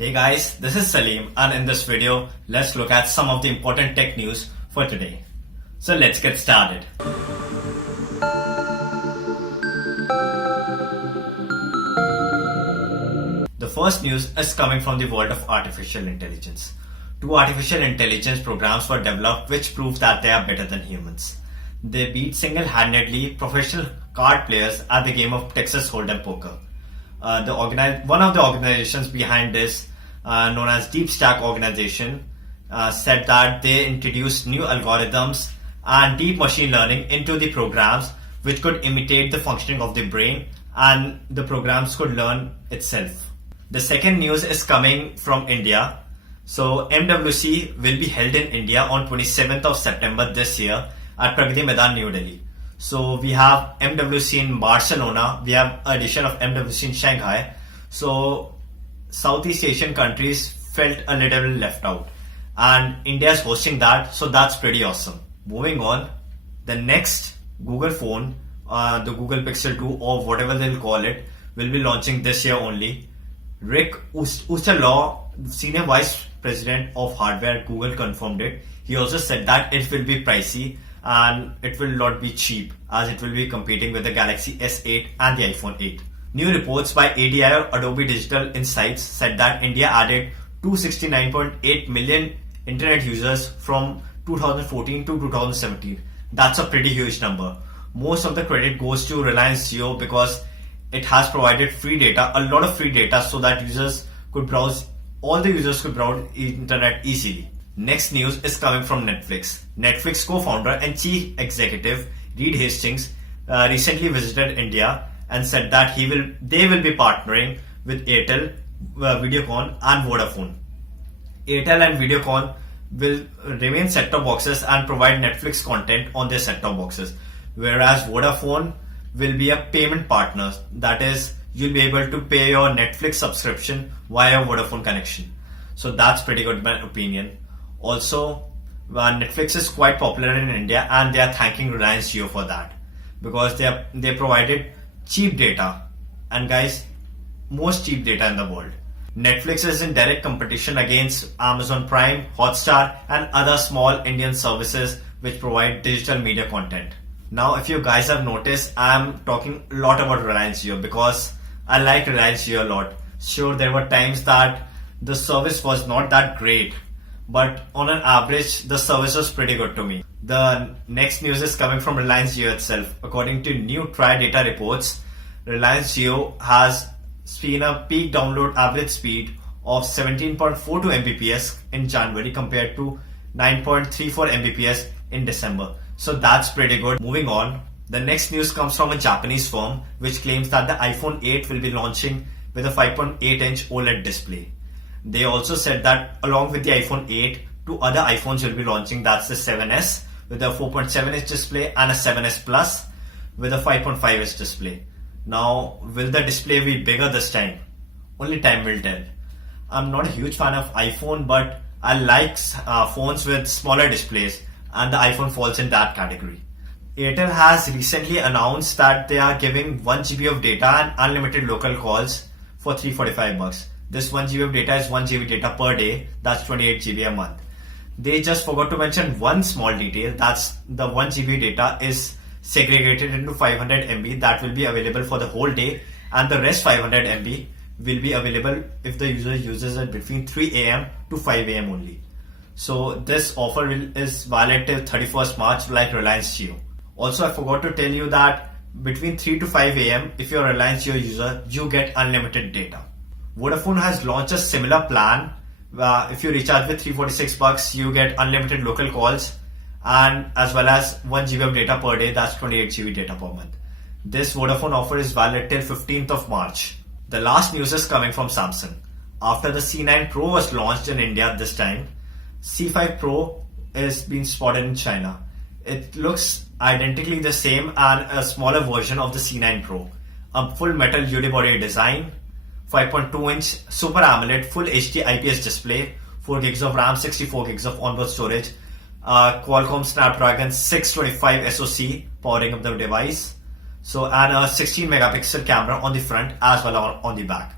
Hey guys, this is Salim, and in this video, let's look at some of the important tech news for today. So let's get started. The first news is coming from the world of artificial intelligence. Two artificial intelligence programs were developed which prove that they are better than humans. They beat single-handedly professional card players at the game of Texas Hold'em poker. One of the organizations behind this, known as Deep Stack organization, said that they introduced new algorithms and deep machine learning into the programs which could imitate the functioning of the brain, and the programs could learn itself. The second news is coming from India. So MWC will be held in India on 27th of September this year at Pragati Maidan, New Delhi. So we have MWC in Barcelona, we have edition of MWC in Shanghai. So Southeast Asian countries felt a little left out, and India is hosting that, so that's pretty awesome. Moving on, the next Google phone, the Google Pixel 2 or whatever they'll call it, will be launching this year only. Rick Oosterlaw, Senior Vice President of Hardware at Google, confirmed it. He also said that it will be pricey and it will not be cheap, as it will be competing with the Galaxy S8 and the iPhone 8. New reports by ADI or Adobe Digital Insights said that India added 269.8 million internet users from 2014 to 2017. That's a pretty huge number. Most of the credit goes to Reliance Jio because it has provided free data, a lot of free data, so that all the users could browse internet easily. Next news is coming from Netflix. Netflix co-founder and chief executive Reed Hastings recently visited India and said that they will be partnering with Airtel, Videocon and Vodafone. Airtel and Videocon will remain set-top boxes and provide Netflix content on their set-top boxes, whereas Vodafone will be a payment partner. That is, you'll be able to pay your Netflix subscription via Vodafone connection. So that's pretty good in my opinion. Also, Netflix is quite popular in India, and they are thanking Reliance Jio for that, because they provided cheap data, and guys, most cheap data in the world. Netflix is in direct competition against Amazon Prime, Hotstar and other small Indian services which provide digital media content. Now, if you guys have noticed, I'm talking a lot about Reliance Jio because I like Reliance Jio a lot. Sure, there were times that the service was not that great, but on an average, the service was pretty good to me. The next news is coming from Reliance Jio itself. According to new TriData reports, Reliance Jio has seen a peak download average speed of 17.42 Mbps in January compared to 9.34 Mbps in December. So that's pretty good. Moving on, the next news comes from a Japanese firm which claims that the iPhone 8 will be launching with a 5.8-inch OLED display. They also said that along with the iPhone 8, two other iPhones will be launching. That's the 7S with a 4.7-inch display and a 7S Plus with a 5.5-inch display. Now, will the display be bigger this time? Only time will tell. I'm not a huge fan of iPhone, but I like phones with smaller displays, and the iPhone falls in that category. Airtel has recently announced that they are giving 1 GB of data and unlimited local calls for $345. This 1 GB of data is 1 GB data per day. That's 28 GB a month. They just forgot to mention one small detail. That's the 1 GB data is segregated into 500 MB that will be available for the whole day, and the rest 500 MB will be available if the user uses it between 3 AM to 5 AM only. So this offer is valid till 31st March like Reliance Jio. Also, I forgot to tell you that between 3 to 5 AM, if you're a Reliance Jio user, you get unlimited data. Vodafone has launched a similar plan. If you recharge with $346, you get unlimited local calls and as well as 1 GB of data per day. That's 28 GB data per month. This Vodafone offer is valid till 15th of March. The last news is coming from Samsung. After the C9 Pro was launched in India this time, C5 Pro is being spotted in China. It looks identically the same and a smaller version of the C9 Pro. A full metal unibody design, 5.2-inch Super AMOLED Full HD IPS display, 4 gigs of RAM, 64 gigs of onboard storage, Qualcomm Snapdragon 625 SoC powering up the device. So, and a 16 megapixel camera on the front as well as on the back.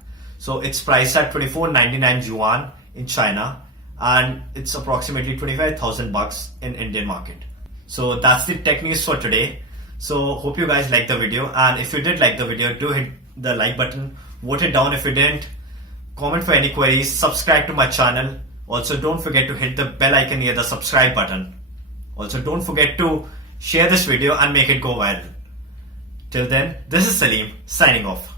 So it's priced at 24.99 yuan in China, and it's approximately 25,000 bucks in Indian market. So that's the tech news for today. So hope you guys liked the video, and if you did like the video, do hit the like button, vote it down if you didn't, comment for any queries, subscribe to my channel. Also don't forget to hit the bell icon near the subscribe button. Also don't forget to share this video and make it go viral. Till then, this is Salim signing off.